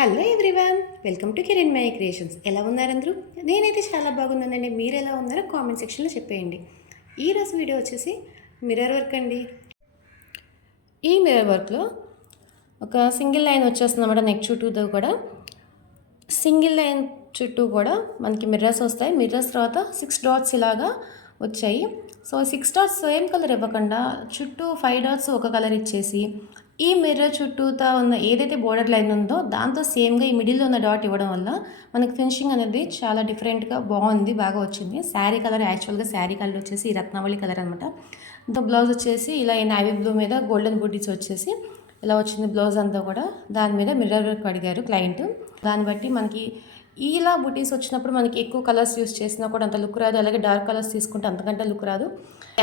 Hello everyone, welcome to Kiran my creations. ఎలా ఉన్నారు అందరూ? నేనైతే చాలా బాగున్నానండి. మీరు ఎలా ఉన్నారో కామెంట్ సెక్షన్లో చెప్పేయండి. ఈరోజు వీడియో వచ్చేసి మిర్రర్ వర్క్ అండి. ఈ మిర్రర్ వర్క్లో ఒక సింగిల్ లైన్ వచ్చేస్తుంది అన్నమాట. నెక్ చుట్టూతో కూడా సింగిల్ లైన్ చుట్టూ కూడా మనకి మిర్రర్స్ వస్తాయి. మిర్రర్స్ తర్వాత 6 డాట్స్ ఇలాగా వచ్చాయి. సో 6 డాట్స్ సేమ్ కలర్ ఇవ్వకుండా చుట్టూ 5 డాట్స్ ఒక కలర్ ఇచ్చేసి ఈ మిర్రర్ చుట్టూతా ఉన్న ఏదైతే బోర్డర్ లైన్ ఉందో దాంతో సేమ్గా ఈ మిడిల్లో ఉన్న డాట్ ఇవ్వడం వల్ల మనకి ఫినిషింగ్ అనేది చాలా డిఫరెంట్గా బాగుంది, బాగా వచ్చింది. శారీ కలర్ యాక్చువల్గా శారీ కలర్ వచ్చేసి ఈ రత్నావళి కలర్ అనమాట. దాంతో బ్లౌజ్ వచ్చేసి ఇలా ఈ నావీ బ్లూ మీద గోల్డెన్ బూటీస్ వచ్చేసి ఇలా వచ్చింది. బ్లౌజ్ అంతా కూడా దాని మీద మిర్రర్ వర్క్ అడిగారు క్లయింట్. దాన్ని బట్టి మనకి ఇలా బుటీస్ వచ్చినప్పుడు మనకి ఎక్కువ కలర్స్ యూస్ చేసినా కూడా అంత లుక్ రాదు. అలాగే డార్క్ కలర్స్ తీసుకుంటే అంతకంటే లుక్ రాదు.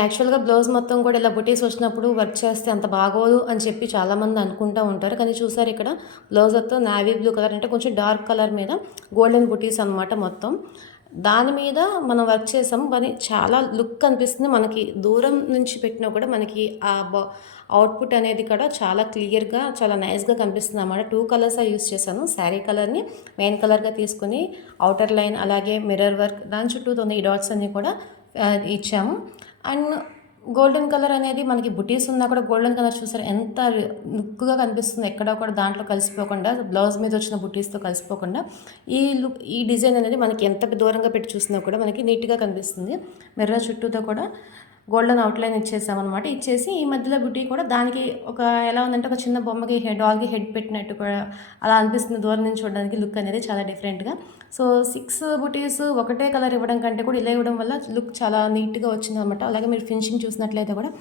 యాక్చువల్గా బ్లౌజ్ మొత్తం కూడా ఇలా బుటీస్ వచ్చినప్పుడు వర్క్ చేస్తే అంత బాగోదు అని చెప్పి చాలామంది అనుకుంటూ ఉంటారు. కానీ చూసారు ఇక్కడ బ్లౌజ్ మొత్తం నావీ బ్లూ కలర్ అంటే కొంచెం డార్క్ కలర్ మీద గోల్డెన్ బుటీస్ అనమాట. మొత్తం దాని మీద మనం వర్క్ చేసాము. కానీ చాలా లుక్ అనిపిస్తుంది. మనకి దూరం నుంచి పెట్టినా కూడా మనకి ఆ అవుట్పుట్ అనేది కూడా చాలా క్లియర్గా చాలా నైస్గా కనిపిస్తుంది అన్నమాట. 2 కలర్స్ యూస్ చేశాను. శారీ కలర్ని మెయిన్ కలర్గా తీసుకుని అవుటర్ లైన్ అలాగే మిర్రర్ వర్క్ దాని చుట్టూ ఈ డాట్స్ అన్నీ కూడా ఇచ్చాము. అండ్ గోల్డెన్ కలర్ అనేది మనకి బుటీస్ ఉన్నా కూడా గోల్డెన్ కలర్ చూసారు ఎంత లుక్గా కనిపిస్తుంది. ఎక్కడా కూడా దాంట్లో కలిసిపోకుండా బ్లౌజ్ మీద వచ్చిన బుటీస్తో కలిసిపోకుండా ఈ డిజైన్ అనేది మనకి ఎంత దూరంగా పెట్టి చూసినా కూడా మనకి నీట్గా కనిపిస్తుంది. మిర్రర్ చుట్టూతో కూడా గోల్డెన్ అవుట్లైన్ ఇచ్చేసామన్నమాట. ఇచ్చేసి ఈ మధ్యలో బుటీ కూడా దానికి ఒక ఎలా ఉందంటే ఒక చిన్న బొమ్మకి డాల్కి హెడ్ పెట్టినట్టు కూడా అలా అనిపిస్తుంది. దూరం నుంచి చూడడానికి లుక్ అనేది చాలా డిఫరెంట్గా. సో 6 బుటీస్ ఒకటే కలర్ ఇవ్వడం కంటే కూడా ఇలా ఇవ్వడం వల్ల లుక్ చాలా నీట్గా వచ్చింది అనమాట. అలాగే మీరు ఫినిషింగ్ చూసినట్లయితే కూడా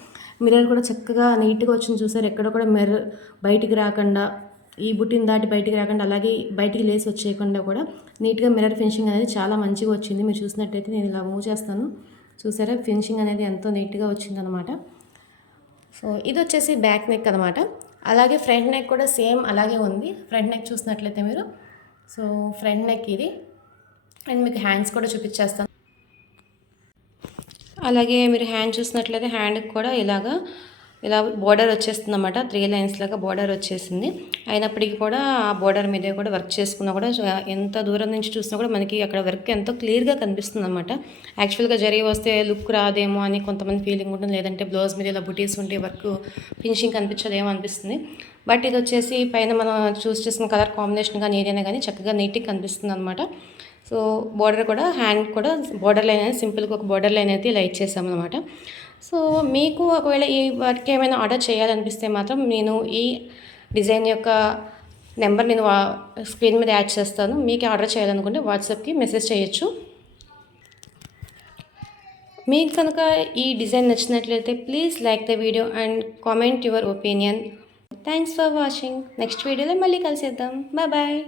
మిర్రర్ కూడా చక్కగా నీట్గా వచ్చింది. చూసారు ఎక్కడ కూడా మిర్రర్ బయటికి రాకుండా ఈ బుట్టిని దాటి బయటికి రాకుండా అలాగే బయటికి లేసి వచ్చేయకుండా కూడా నీట్గా మిర్రర్ ఫినిషింగ్ అనేది చాలా మంచిగా వచ్చింది. మీరు చూసినట్టయితే నేను ఇలా మూవ్ చేస్తాను. చూసారా ఫినిషింగ్ అనేది ఎంతో నీట్గా వచ్చిందనమాట. సో ఇది వచ్చేసి బ్యాక్ నెక్ అనమాట. అలాగే ఫ్రంట్ నెక్ కూడా సేమ్ అలాగే ఉంది. ఫ్రంట్ నెక్ చూసినట్లయితే మీరు సో ఫ్రంట్ నెక్ ఇది. అండ్ మీకు హ్యాండ్స్ కూడా చూపించేస్తాను. అలాగే మీరు హ్యాండ్ చూసినట్లయితే హ్యాండ్కి కూడా ఇలా బోర్డర్ వచ్చేస్తుంది అన్నమాట. 3 లైన్స్ లాగా బోర్డర్ వచ్చేసింది. అయినప్పటికీ కూడా ఆ బోర్డర్ మీదే కూడా వర్క్ చేసుకున్నా కూడా ఎంత దూరం నుంచి చూసినా కూడా మనకి అక్కడ వర్క్ ఎంతో క్లియర్గా కనిపిస్తుంది అనమాట. యాక్చువల్గా జరిగి వస్తే లుక్ రాదేమో అని కొంతమంది ఫీలింగ్ ఉంటుంది. లేదంటే బ్లౌజ్ మీద ఇలా బుటీస్ ఉంటే వర్క్ ఫినిషింగ్ కనిపించదేమో అనిపిస్తుంది. బట్ ఇది వచ్చేసి పైన మనం చూస్ చేసిన కలర్ కాంబినేషన్ కానీ ఏదైనా కానీ చక్కగా నీట్గా కనిపిస్తుంది అనమాట. సో బోర్డర్ కూడా హ్యాండ్ కూడా బోర్డర్ లైన్ అనేది సింపుల్గా ఒక బోర్డర్ లైన్ అయితే ఇలా ఇచ్చేసామన్నమాట. సో మీకు ఒకవేళ ఈ వర్క్ ఏమైనా ఆర్డర్ చేయాలనిపిస్తే మాత్రం నేను ఈ డిజైన్ యొక్క నెంబర్ నేను స్క్రీన్ మీద యాడ్ చేస్తాను. మీకు ఆర్డర్ చేయాలనుకుంటే వాట్సాప్కి మెసేజ్ చేయొచ్చు. మీకు కనుక ఈ డిజైన్ నచ్చినట్లయితే please like the video and comment your opinion. Thanks for watching. Next వీడియోలో మళ్ళీ కలిసేద్దాం. Bye bye.